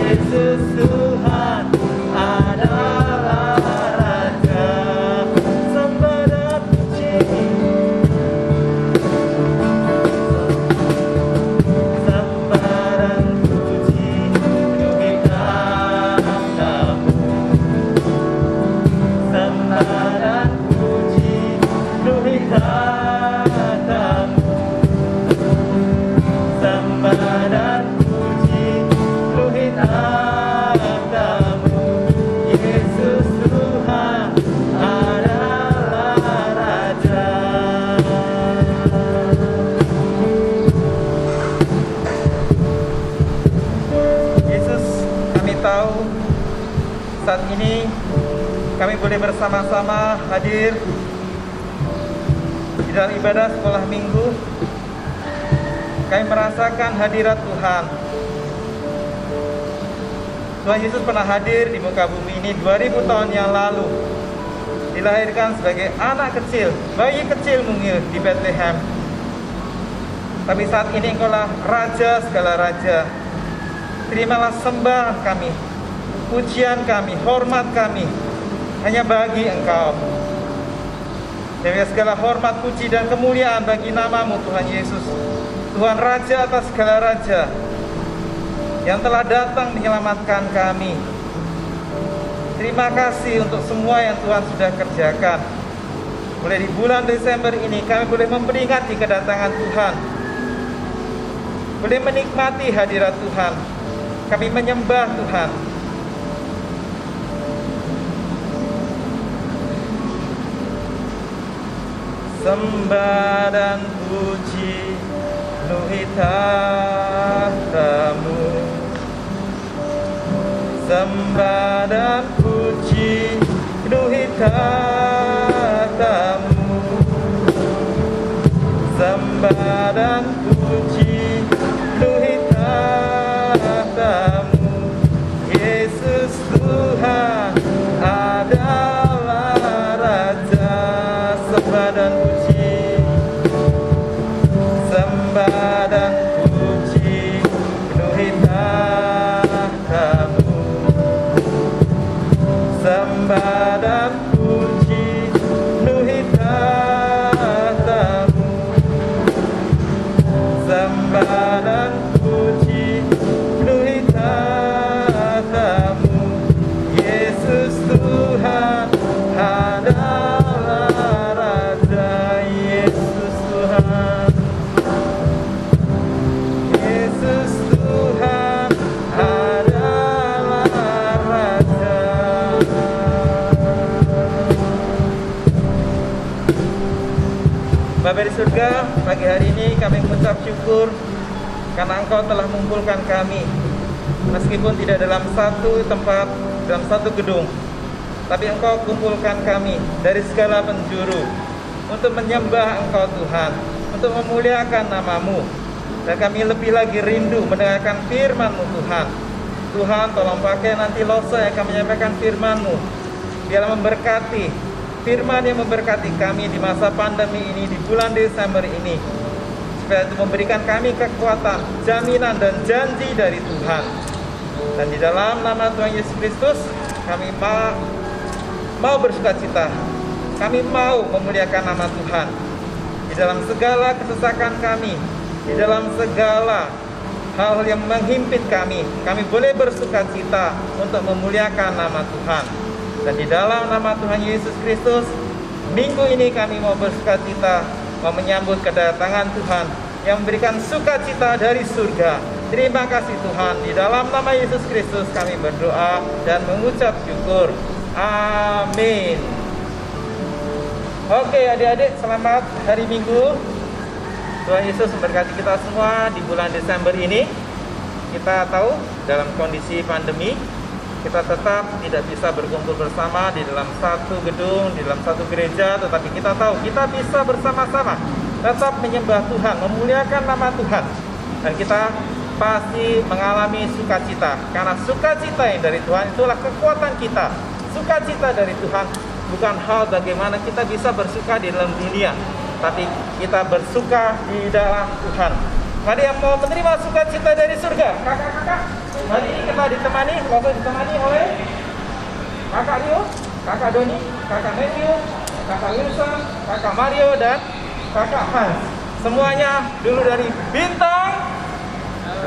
Yesus Tuhan adalah Raja. Sembah dan puji, sembah dan puji, penuhi namamu. Sembah dan puji, penuhi namamu. Sembah dan puji, penuhi namamu. Yesus Tuhan adalah Raja. Yesus, kami tahu saat ini kami boleh bersama-sama hadir di dalam ibadah sekolah minggu. Kami merasakan hadirat Tuhan. Tuhan Yesus pernah hadir di muka bumi ini 2000 tahun yang lalu. Dilahirkan sebagai anak kecil, bayi kecil mungil di Bethlehem. Tapi saat ini Engkaulah Raja segala raja. Terimalah sembah kami, pujian kami, hormat kami hanya bagi Engkau. Dan segala hormat, puji dan kemuliaan bagi namamu Tuhan Yesus, Tuhan Raja atas segala raja, yang telah datang menyelamatkan kami. Terima kasih untuk semua yang Tuhan sudah kerjakan. Mulai di bulan Desember ini kami boleh memperingati kedatangan Tuhan, boleh menikmati hadirat Tuhan. Kami menyembah Tuhan. Sembah dan puji, penuhi tahta-Mu. Sembah dan puji, penuhi tahta-Mu. Sembah dan puji, penuhi tahta-Mu. Yesus Tuhan adalah Raja. Sembah dan puji, sembah dan puji, penuhi tahta-Mu. Sembah dan puji, penuhi tahta-Mu. Sembah dan puji, penuhi tahta-Mu. Yesus Tuhan adalah Raja. Yesus Tuhan, Yesus Tuhan adalah Raja. Bapa di surga, pagi hari ini kami mengucap syukur karena Engkau telah mengumpulkan kami, meskipun tidak dalam satu tempat, dalam satu gedung, tapi Engkau kumpulkan kami dari segala penjuru untuk menyembah Engkau Tuhan, untuk memuliakan namamu. Dan kami lebih lagi rindu mendengarkan firman-Mu Tuhan. Tuhan, tolong pakai nanti Losa yang akan menyampaikan firman-Mu. Biarlah memberkati firman yang memberkati kami di masa pandemi ini, di bulan Desember ini, supaya itu memberikan kami kekuatan, jaminan dan janji dari Tuhan. Dan di dalam nama Tuhan Yesus Kristus, kami mau bersukacita. Kami mau memuliakan nama Tuhan. Di dalam segala kesesakan kami, di dalam segala hal yang menghimpit kami boleh bersukacita untuk memuliakan nama Tuhan. Dan di dalam nama Tuhan Yesus Kristus, minggu ini kami mau bersukacita, mau menyambut kedatangan Tuhan yang memberikan sukacita dari surga. Terima kasih Tuhan. Di dalam nama Yesus Kristus kami berdoa dan mengucap syukur. Amin. Oke adik-adik, selamat hari Minggu. Tuhan Yesus memberkati kita semua di bulan Desember ini. Kita tahu dalam kondisi pandemi, kita tetap tidak bisa berkumpul bersama di dalam satu gedung, di dalam satu gereja, tetapi kita tahu kita bisa bersama-sama tetap menyembah Tuhan, memuliakan nama Tuhan. Dan kita pasti mengalami sukacita, karena sukacita yang dari Tuhan itulah kekuatan kita. Sukacita dari Tuhan bukan hal bagaimana kita bisa bersuka di dalam dunia, tapi kita bersuka di dalam Tuhan. Ada yang mau menerima sukacita dari surga? Kakak-kakak? Hari ini kita ditemani oleh Kakak Rio, Kakak Doni, Kakak Matthew, Kakak Wilson, Kakak Mario, dan Kakak Hans. Semuanya dulu dari Bintang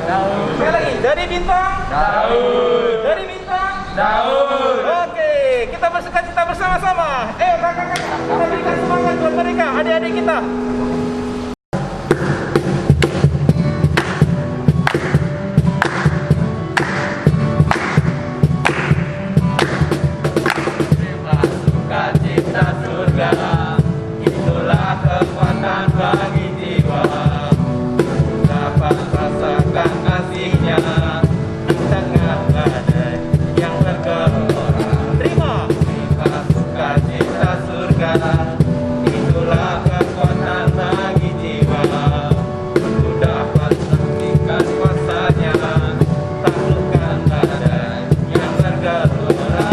Daun. Sekali lagi, dari Bintang Daun. Dari Bintang Daun. Oke, kita bersuka cita bersama-sama. Kakak-kakak, kita berikan semangat buat mereka, adik-adik kita. Itulah kekuatan bagi jiwa, dapat rasakan kasihnya di tengah badai yang bergelora. Terima Sukacita surga, itulah kekuatan bagi jiwa, dapat saksikan kuasanya, taklukkan badai yang bergelora.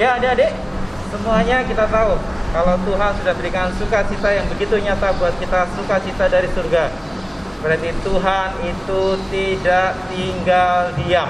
Ya adik-adik, semuanya kita tahu kalau Tuhan sudah berikan sukacita yang begitu nyata buat kita, sukacita dari surga. Berarti Tuhan itu tidak tinggal diam.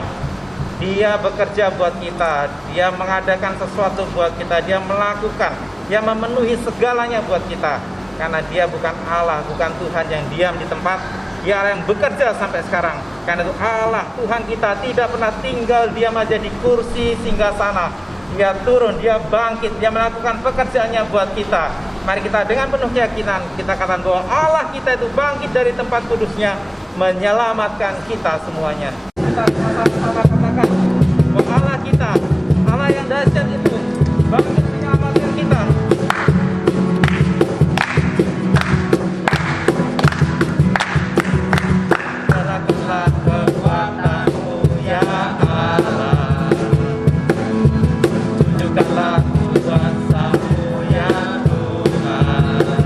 Dia bekerja buat kita, Dia mengadakan sesuatu buat kita, Dia melakukan, Dia memenuhi segalanya buat kita. Karena Dia bukan Allah, bukan Tuhan yang diam di tempat, Dia Allah yang bekerja sampai sekarang. Karena itu Allah, Tuhan kita tidak pernah tinggal diam aja di kursi singgasana. Dia turun, Dia bangkit, Dia melakukan pekerjaannya buat kita. Mari kita dengan penuh keyakinan kita katakan bahwa Allah kita itu bangkit dari tempat kudusnya, menyelamatkan kita semuanya. Kita sama-sama katakan bahwa Allah kita, Allah yang dahsyat itu bangkit menyelamatkan kita. Serahkanlah kekuatanmu ya Allah, tunjukkanlah kuasa-Mu ya Tuhan.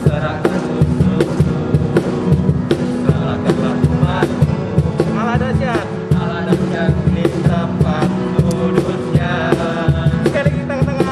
Serahkan untukku, serahkanlah umat-Mu. Allah dahsyat Allah dahsyat di tempat kudusnya. sekali kita katakan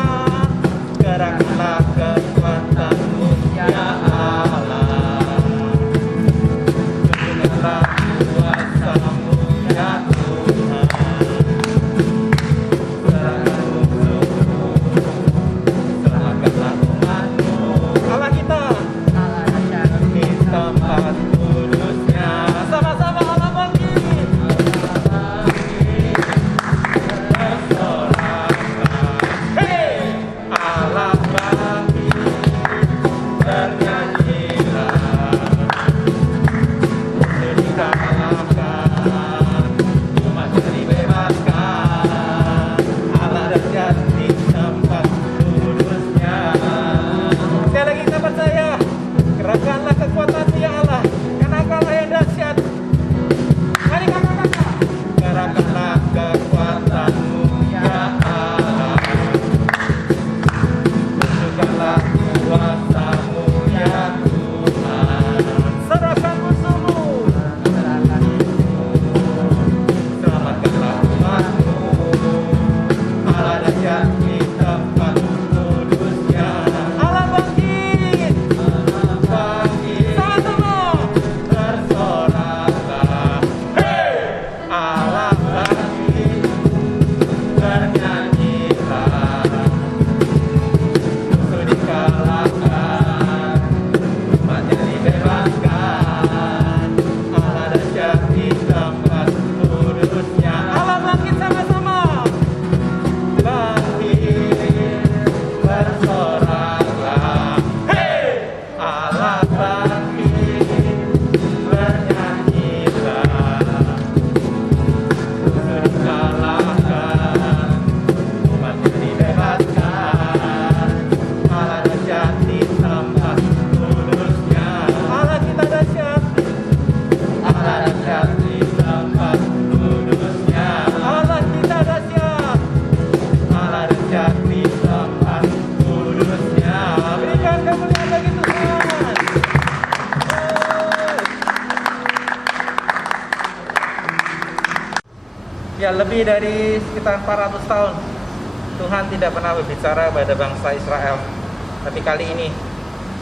lebih dari sekitar 400 tahun Tuhan tidak pernah berbicara pada bangsa Israel. Tapi kali ini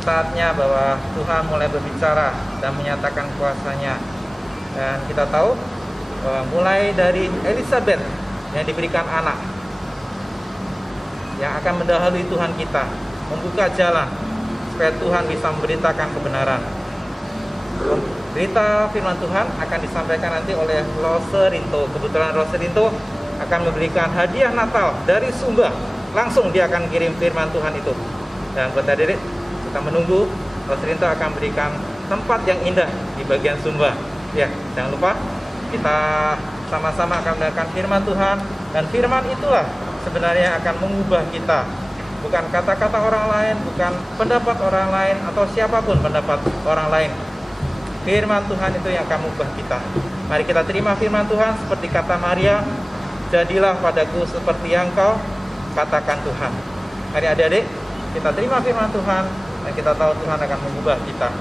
saatnya bahwa Tuhan mulai berbicara dan menyatakan kuasa-Nya. Dan kita tahu bahwa mulai dari Elizabeth yang diberikan anak, yang akan mendahului Tuhan kita, membuka jalan supaya Tuhan bisa memberitakan kebenaran. Berita firman Tuhan akan disampaikan nanti oleh Roserinto. Kebetulan Roserinto akan memberikan hadiah Natal dari Sumba. Langsung dia akan kirim firman Tuhan itu. Dan buat adik-adik, kita menunggu Roserinto akan memberikan tempat yang indah di bagian Sumba. Ya, jangan lupa kita sama-sama akan mendengarkan firman Tuhan. Dan firman itulah sebenarnya akan mengubah kita. Bukan kata-kata orang lain, bukan pendapat orang lain, atau siapapun pendapat orang lain. Firman Tuhan itu yang akan mengubah kita. Mari kita terima firman Tuhan seperti kata Maria, jadilah padaku seperti yang kau katakan Tuhan. Mari adik-adik, kita terima firman Tuhan dan kita tahu Tuhan akan mengubah kita.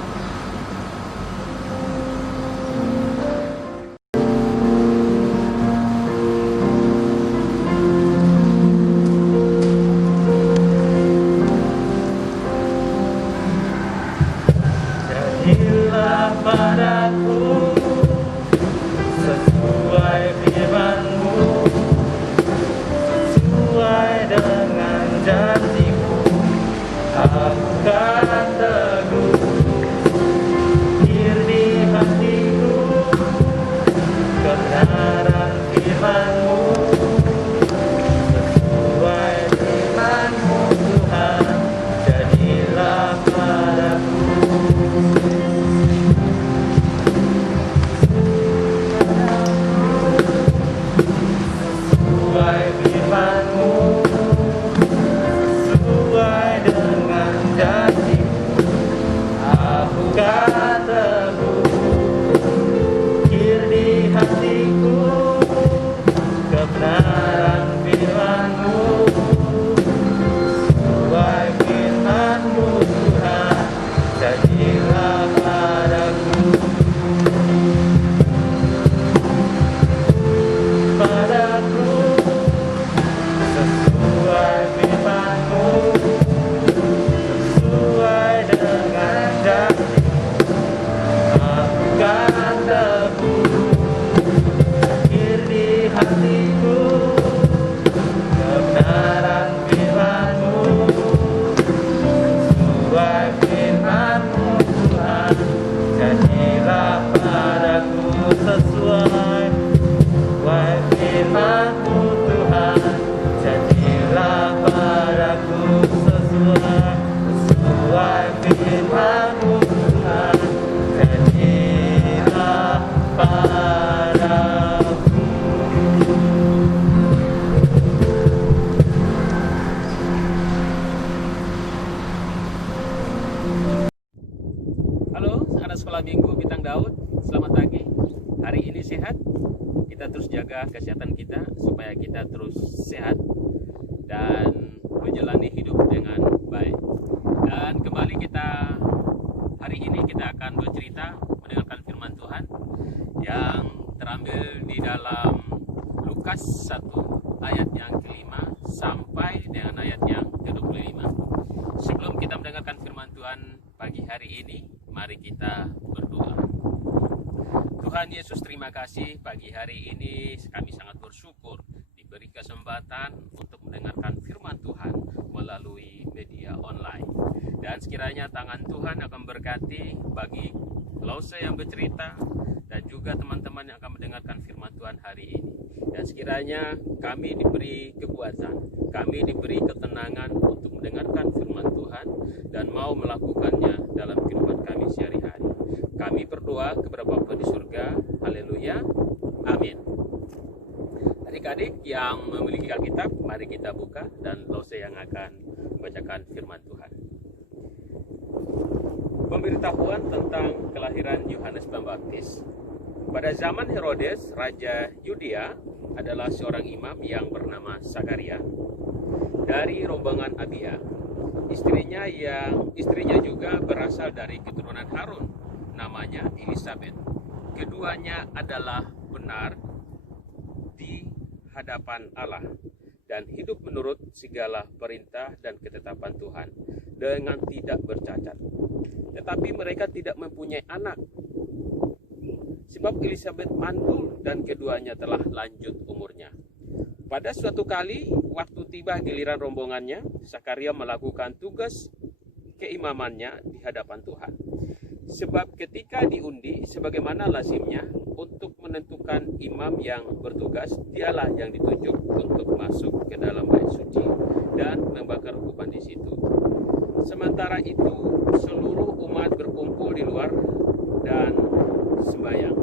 Jadilah padaku sesuai firman-Mu, sesuai dengan janji-Mu. Aku kan teguh, di hatiku kebenaran firman-Mu, sesuai firman-Mu Tuhan. Jadilah padaku sesuai firman-Mu, sesuai dengan janji-Mu. Aku kan teguh, di hatiku kebenaran firman-Mu, sesuai firman-Mu Tuhan. Jadilah padaku sesuai firman-Mu, sesuai dengan janji-Mu. Aku kan teguh, di hatiku kebenaran firman-Mu, sesuai firman-Mu Tuhan. Jadilah padaku sesuai firman-Mu Tuhan. Jadilah padaku sesuai firman-Mu Tuhan. Jadilah padaku. Halo, anak sekolah minggu Bintang Daud. Selamat pagi. Hari ini sehat. Kita terus jaga kesehatan kita supaya kita terus sehat dan menjalani hidup dengan baik. Dan kembali hari ini kita akan bercerita mendengarkan firman Tuhan yang terambil di dalam Lukas 1 ayat yang ke-5 sampai dengan ayat yang ke-25. Sebelum kita mendengarkan firman Tuhan pagi hari ini, mari kita berdoa. Tuhan Yesus, terima kasih pagi hari ini kami sangat bersyukur diberi kesempatan untuk mendengarkan firman Tuhan melalui media online. Dan sekiranya tangan Tuhan akan berkati bagi Lause yang bercerita dan juga teman-teman yang akan mendengarkan firman Tuhan hari ini. Dan sekiranya kami diberi kekuatan, kami diberi ketenangan untuk mendengarkan firman Tuhan dan mau melakukannya dalam kehidupan kami sehari-hari. Kami berdoa kepada Bapa di surga. Haleluya. Amin. Adik-adik yang memiliki Alkitab, mari kita buka dan Lause yang akan membacakan firman Tuhan. Pemberitahuan tentang kelahiran Yohanes Pembaptis. Pada zaman Herodes, Raja Yudea, adalah seorang imam yang bernama Sakaria dari rombongan Abia. Istrinya juga berasal dari keturunan Harun, namanya Elizabeth. Keduanya adalah benar di hadapan Allah dan hidup menurut segala perintah dan ketetapan Tuhan dengan tidak bercacat. Tetapi mereka tidak mempunyai anak, sebab Elizabeth mandul dan keduanya telah lanjut umurnya. Pada suatu kali, waktu tiba giliran rombongannya, Zakaria melakukan tugas keimamannya di hadapan Tuhan. Sebab ketika diundi, sebagaimana lazimnya, untuk menentukan imam yang bertugas, dialah yang ditunjuk untuk masuk ke dalam bait suci dan membakar ukupan di situ. Sementara itu, seluruh umat berkumpul di luar dan sembahyang.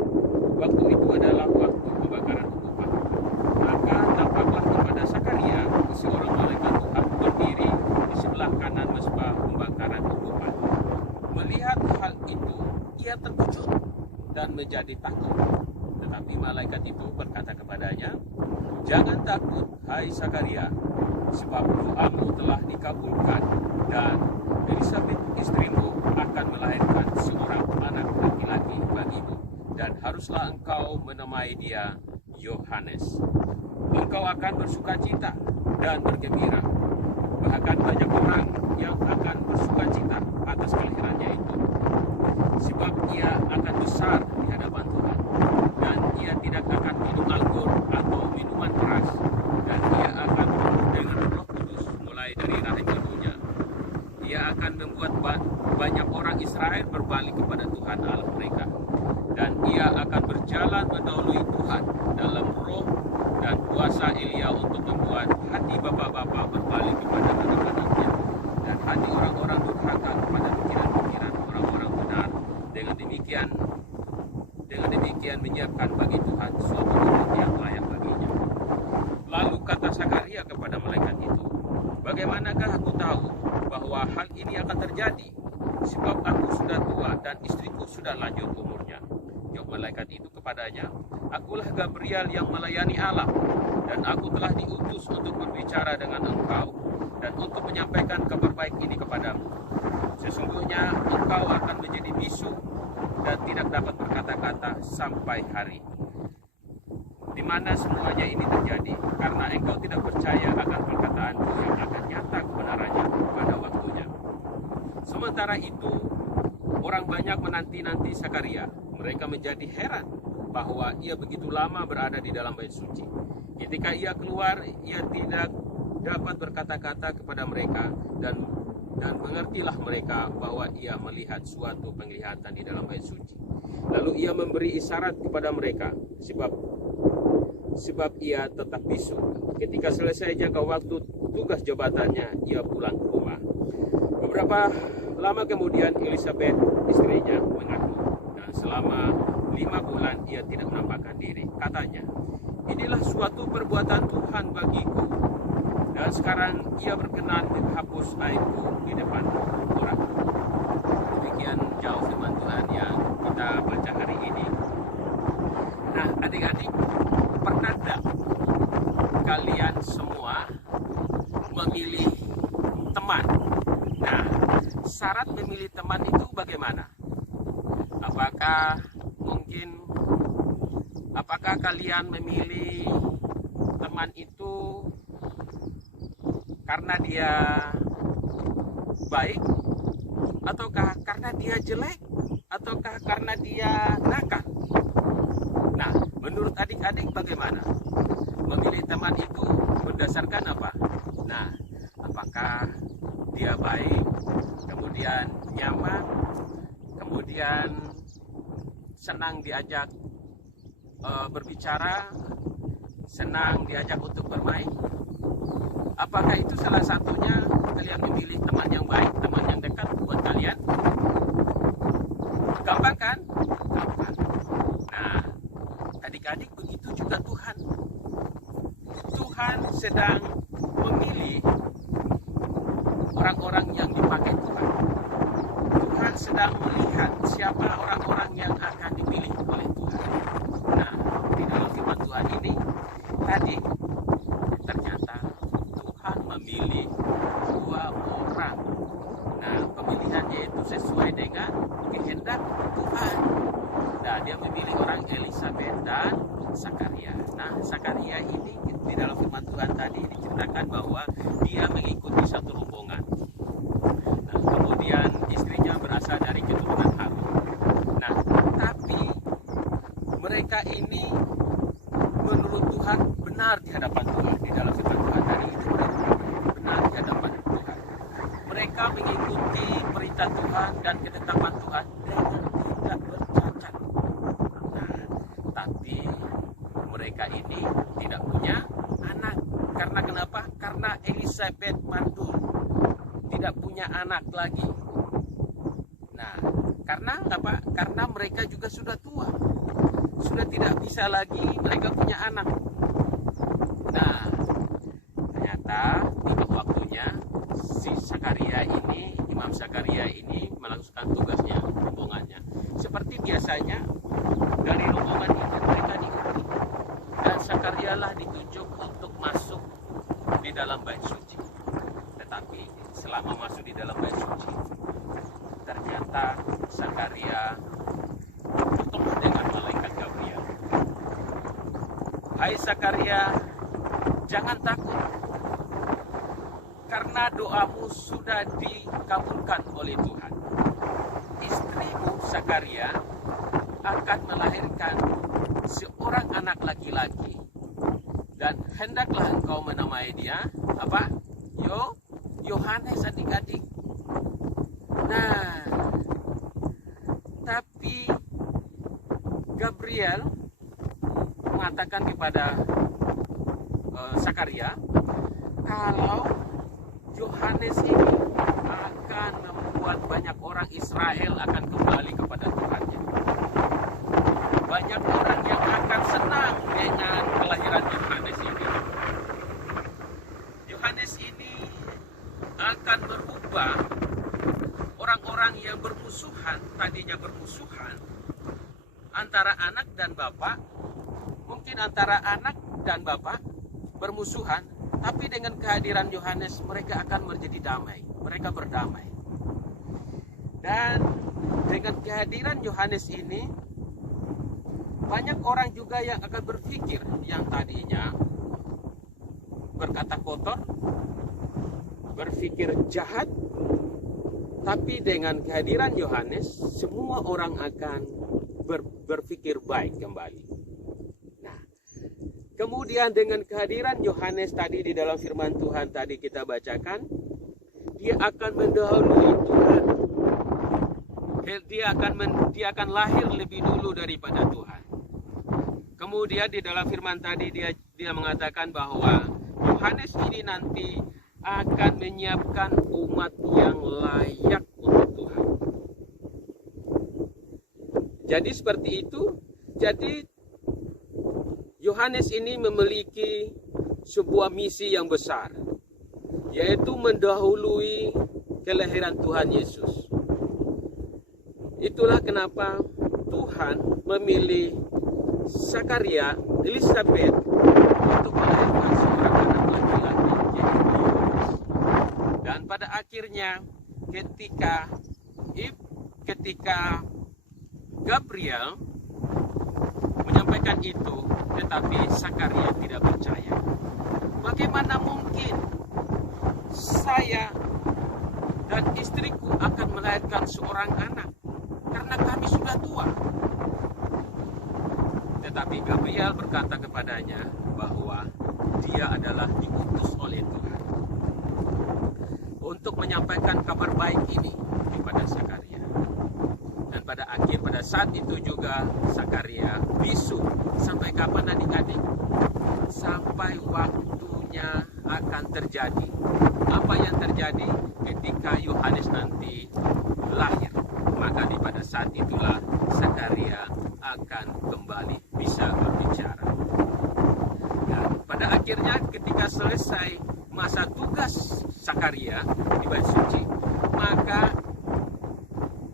Waktu itu adalah waktu pembakaran ukupan. Maka tampaklah kepada Zakaria seorang malaikat Tuhan berdiri di sebelah kanan mezbah pembakaran ukupan. Melihat hal itu, ia terkejut dan menjadi takut. Tetapi malaikat itu berkata kepadanya, "Jangan takut, hai Zakaria, sebab doamu telah dikabulkan, dan Elizabeth istrimu akan melahirkan seorang anak laki-laki bagimu, dan haruslah engkau menamai dia Yohanes. Engkau akan bersukacita dan bergembira. Bahkan banyak orang yang akan bersukacita atas kelahirannya itu. Sebab ia akan besar di hadapan Tuhan, dan ia tidak akan minum anggur atau minuman keras, dan ia akan penuh dengan Roh Kudus mulai dari rahim ibunya. Ia akan membuat banyak orang Israel berbalik kepada Tuhan Allah mereka, dan ia akan berjalan mendahului Tuhan dalam roh dan kuasa Elia untuk membuat hati bapa-bapa berbalik kepada anak-anaknya, dan hati orang-orang durhaka kepada pikiran-pikiran orang-orang benar. Dengan demikian menyiapkan bagi Tuhan suatu tempat yang layak baginya." Lalu kata Zakaria kepada malaikat itu, "Bagaimanakah aku tahu bahwa hal ini akan terjadi? Sebab aku sudah tua dan istriku sudah lanjut umurnya." Jawab malaikat itu kepadanya, "Akulah Gabriel yang melayani Allah, dan aku telah diutus untuk berbicara dengan engkau dan untuk menyampaikan kabar baik ini kepadamu. Sesungguhnya engkau akan menjadi bisu dan tidak dapat berkata-kata sampai hari di mana semuanya ini terjadi, karena engkau tidak percaya akan perkataanku yang akan nyata kebenarannya pada waktunya." Sementara itu, orang banyak menanti-nanti Zakaria. Mereka menjadi heran bahwa ia begitu lama berada di dalam bait suci. Ketika ia keluar, ia tidak dapat berkata-kata kepada mereka, dan mengertilah mereka bahwa ia melihat suatu penglihatan di dalam bait suci. Lalu ia memberi isyarat kepada mereka, sebab ia tetap bisu. Ketika selesai jangka waktu tugas jabatannya, ia pulang ke rumah. Beberapa lama kemudian Elizabeth istrinya mengandung, dan selama 5 bulan ia tidak menampakkan diri. Katanya, "Inilah suatu perbuatan Tuhan bagiku, dan sekarang ia berkenan menghapus aibku di depan orang." Demikian jauh firman Tuhan yang kita baca hari ini. Nah, adik-adik, pernah tidak kalian semua memilih teman? Nah, syarat memilih teman itu bagaimana? Apakah kalian memilih teman itu karena dia baik, ataukah karena dia jelek, ataukah karena dia nakal? Nah, menurut adik-adik bagaimana? Memilih teman itu berdasarkan apa? Nah, apakah dia baik, kemudian nyaman, kemudian senang diajak berbicara, senang diajak untuk bermain? Apakah itu salah satunya kalian memilih teman yang baik, teman yang dekat buat kalian? Gampang kan? Gampang. Nah, adik-adik, begitu juga Tuhan. Tuhan sedang memilih orang-orang yang dipakai Tuhan. Tuhan sedang melihat siapa orang-orang yang akan dipilih oleh Tuhan. Nah, di dalam firman Tuhan ini tadi ternyata Tuhan memilih 2 orang. Nah, pemilihannya itu sesuai dengan kehendak Tuhan. Nah, dia memilih orang Elisabet dan Sakaria. Nah, Sakaria ini di dalam firman Tuhan tadi diceritakan bahwa dia mengikuti satu rombongan. Nah, kemudian istrinya berasal dari keturunan Harun. Nah, tapi mereka ini menurut Tuhan benar di hadapan Tuhan. Di dalam firman Tuhan tadi itu benar di hadapan Tuhan. Mereka mengikuti perintah Tuhan dan ketetapan Tuhan dengan tidak bercacat. Nah, tapi mereka ini tidak punya anak. Karena kenapa? Karena Elisabet mandul, tidak punya anak lagi. Nah, karena apa? Karena mereka juga sudah tua, sudah tidak bisa lagi mereka punya anak. Nah, ternyata tiba waktunya si Sakaria ini, Imam Sakaria ini melakukan tugasnya, rombongannya. Seperti biasanya dari rombongan itu mereka diundi dan Sakaria lah ditunjuk untuk masuk di dalam bait suci. Tetapi selama masuk di dalam bait suci, ternyata Sakaria bertemu dengan malaikat Gabriel. Hai Sakaria, jangan takut, karena doamu sudah dikabulkan oleh Tuhan. Istrimu Sakaria akan melahirkan seorang anak laki-laki, dan hendaklah engkau menamai dia apa? Yohanes adik-adik. Nah, tapi Gabriel mengatakan kepada Sakaria kalau Yohanes ini akan membuat banyak orang Israel akan kembali kepada Tuhannya. Banyak orang yang akan senang dengan kelahiran Yohanes ini. Yohanes ini akan merubah orang-orang yang bermusuhan, tadinya bermusuhan antara anak dan bapak, mungkin antara anak dan bapak bermusuhan, tapi dengan kehadiran Yohanes mereka akan menjadi damai, mereka berdamai. Dan dengan kehadiran Yohanes ini banyak orang juga yang akan berpikir yang tadinya berkata kotor, berpikir jahat, tapi dengan kehadiran Yohanes semua orang akan berpikir baik kembali. Nah, kemudian dengan kehadiran Yohanes tadi di dalam firman Tuhan tadi kita bacakan, dia akan mendahului Tuhan. Dia akan lahir lebih dulu daripada Tuhan. Kemudian di dalam firman tadi dia mengatakan bahwa Yohanes ini nanti akan menyiapkan umat yang layak untuk Tuhan. Jadi seperti itu. Jadi Yohanes ini memiliki sebuah misi yang besar, yaitu mendahului kelahiran Tuhan Yesus. Itulah kenapa Tuhan memilih Sakaria, Elisabet untuk melahirkan seorang anak laki-laki, yaitu Yohanes. Dan pada akhirnya ketika Gabriel menyampaikan itu, tetapi Sakaria tidak percaya. Bagaimana mungkin saya dan istriku akan melahirkan seorang anak, karena kami sudah tua. Tetapi Gabriel berkata kepadanya bahwa dia adalah diutus oleh Tuhan untuk menyampaikan kabar baik ini kepada Sakaria. Dan pada saat itu juga Sakaria bisu. Sampai kapan adik-adik? Sampai waktunya akan terjadi. Apa yang terjadi ketika Yohanes nanti lahir? Maka pada saat itulah Sakaria akan kembali bisa berbicara. Dan pada akhirnya ketika selesai masa tugas Sakaria di bait suci, maka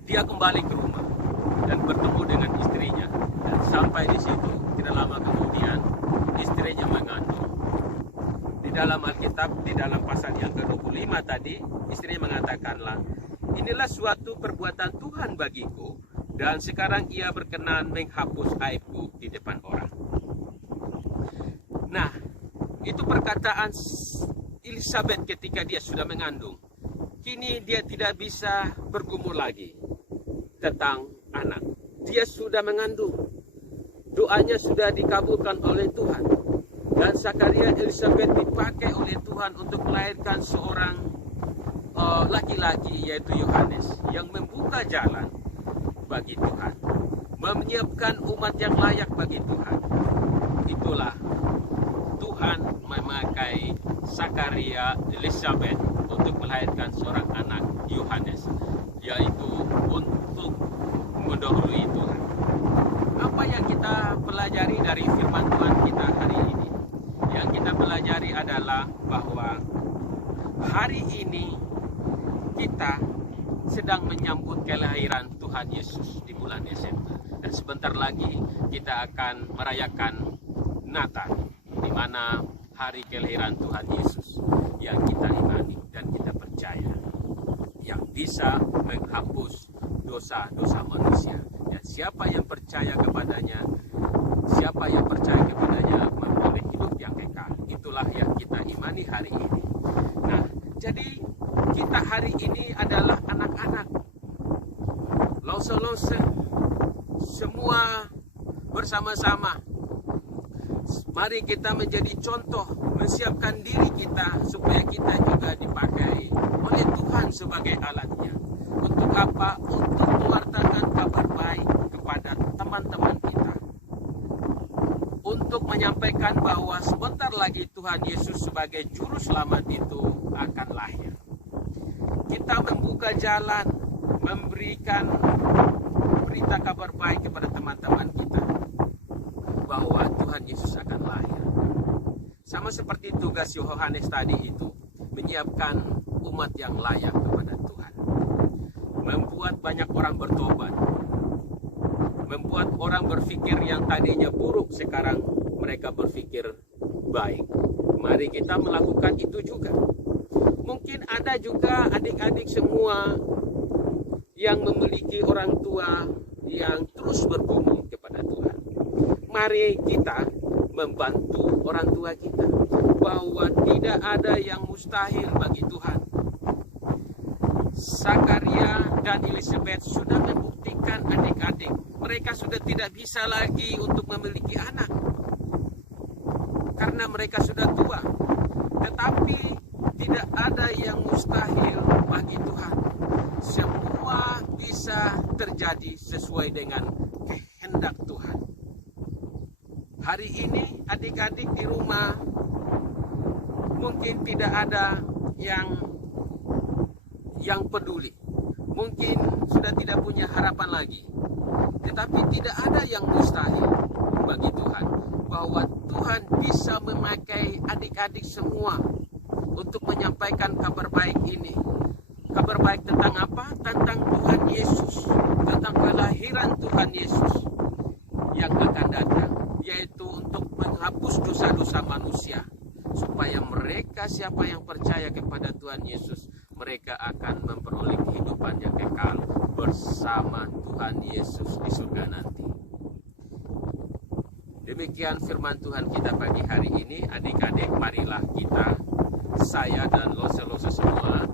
dia kembali ke rumah dan bertemu dengan istrinya. Dan sampai di situ tidak lama kemudian istrinya mengandung. Di dalam Alkitab, di dalam pasal yang ke-25 tadi, istrinya mengatakanlah, inilah suatu perbuatan Tuhan bagiku, dan sekarang ia berkenan menghapus aibku di depan orang. Nah, itu perkataan Elizabeth ketika dia sudah mengandung. Kini dia tidak bisa bergumul lagi tentang anak. Dia sudah mengandung. Doanya sudah dikabulkan oleh Tuhan. Dan Zakaria Elizabeth dipakai oleh Tuhan untuk melahirkan seorang laki-laki, yaitu Yohanes, yang membuka jalan bagi Tuhan, menyiapkan umat yang layak bagi Tuhan. Itulah Tuhan memakai Zakaria Elizabeth untuk melahirkan seorang anak Yohanes, yaitu untuk mendahului Tuhan. Apa yang kita pelajari dari firman Tuhan kita hari ini? Yang kita pelajari adalah bahwa hari ini kita sedang menyambut kelahiran Tuhan Yesus di bulan Desember. Dan sebentar lagi kita akan merayakan Natal, di mana hari kelahiran Tuhan Yesus yang kita imani dan kita percaya, yang bisa menghapus dosa-dosa manusia. Dan siapa yang percaya kepadanya, memperoleh hidup yang kekal. Itulah yang kita imani hari ini. Nah, jadi kita hari ini adalah anak-anak. Lose-lose semua bersama-sama. Mari kita menjadi contoh, menyiapkan diri kita supaya kita juga dipakai oleh Tuhan sebagai alatnya. Untuk apa? Untuk mewartakan kabar baik kepada teman-teman kita. Untuk menyampaikan bahwa sebentar lagi Tuhan Yesus sebagai juru selamat itu akan lahir. Kita membuka jalan, memberikan berita kabar baik kepada teman-teman kita bahwa Tuhan Yesus akan lahir. Sama seperti tugas Yohanes tadi itu, menyiapkan umat yang layak kepada Tuhan. Membuat banyak orang bertobat. Membuat orang berpikir yang tadinya buruk, sekarang mereka berpikir baik. Mari kita melakukan itu juga. Mungkin ada juga adik-adik semua yang memiliki orang tua yang terus bergumul kepada Tuhan. Mari kita membantu orang tua kita bahwa tidak ada yang mustahil bagi Tuhan. Zakaria dan Elizabeth sudah membuktikan adik-adik mereka sudah tidak bisa lagi untuk memiliki anak karena mereka sudah tua. Tetapi tidak ada yang mustahil bagi Tuhan. Semua bisa terjadi sesuai dengan kehendak Tuhan. Hari ini adik-adik di rumah mungkin tidak ada yang peduli. Mungkin sudah tidak punya harapan lagi. Tetapi tidak ada yang mustahil bagi Tuhan. Bahwa Tuhan bisa memakai adik-adik semua untuk menyampaikan kabar baik ini. Kabar baik tentang apa? Tentang Tuhan Yesus. Tentang kelahiran Tuhan Yesus yang akan datang. Yaitu untuk menghapus dosa-dosa manusia. Supaya mereka siapa yang percaya kepada Tuhan Yesus, mereka akan memperoleh kehidupan yang kekal bersama Tuhan Yesus di surga nanti. Demikian firman Tuhan kita pagi hari ini. Adik-adik, marilah kita, saya dan lose-lose semua,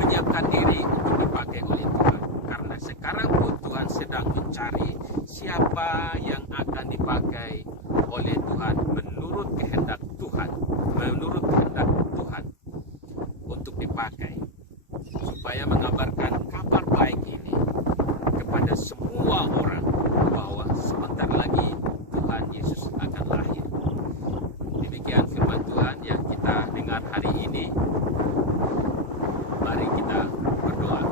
menyiapkan diri untuk dipakai oleh Tuhan. Karena sekarang pun Tuhan sedang mencari siapa yang akan dipakai oleh Tuhan menurut kehendak Tuhan. Menurut kehendak Tuhan untuk dipakai. Supaya mengabarkan kabar baik ini kepada semua orang. Bahwa sebentar lagi Tuhan Yesus akan lahir. Demikian firman Tuhan yang kita dengar hari ini. Mari kita berdoa.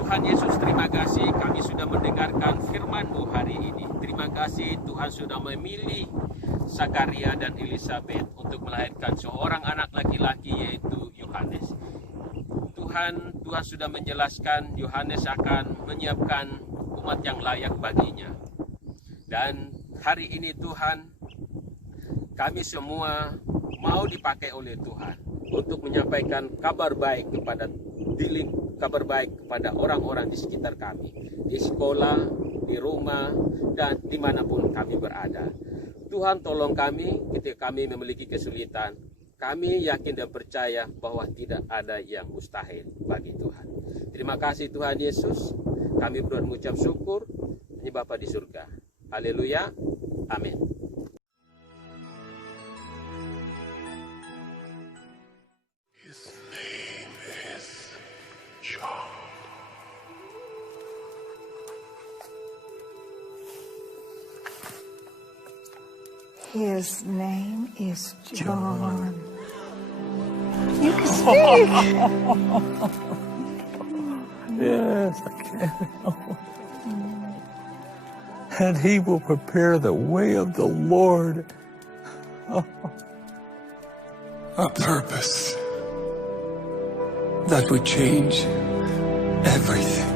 Tuhan Yesus, terima kasih kami sudah mendengarkan firman-Mu hari ini. Terima kasih Tuhan sudah memilih Zakaria dan Elizabeth untuk melahirkan seorang anak laki-laki, yaitu Yohanes. Tuhan sudah menjelaskan Yohanes akan menyiapkan umat yang layak baginya. Dan hari ini Tuhan, kami semua mau dipakai oleh Tuhan untuk menyampaikan kabar baik kepada kabar baik kepada orang-orang di sekitar kami, di sekolah, di rumah, dan dimanapun kami berada. Tuhan tolong kami ketika kami memiliki kesulitan. Kami yakin dan percaya bahwa tidak ada yang mustahil bagi Tuhan. Terima kasih Tuhan Yesus. Kami berdoa mengucap syukur. Hanya Bapa di surga. Haleluya. Amin. His name is John. His name is John. You can speak. Yes, I can. And he will prepare the way of the Lord. A purpose that would change everything.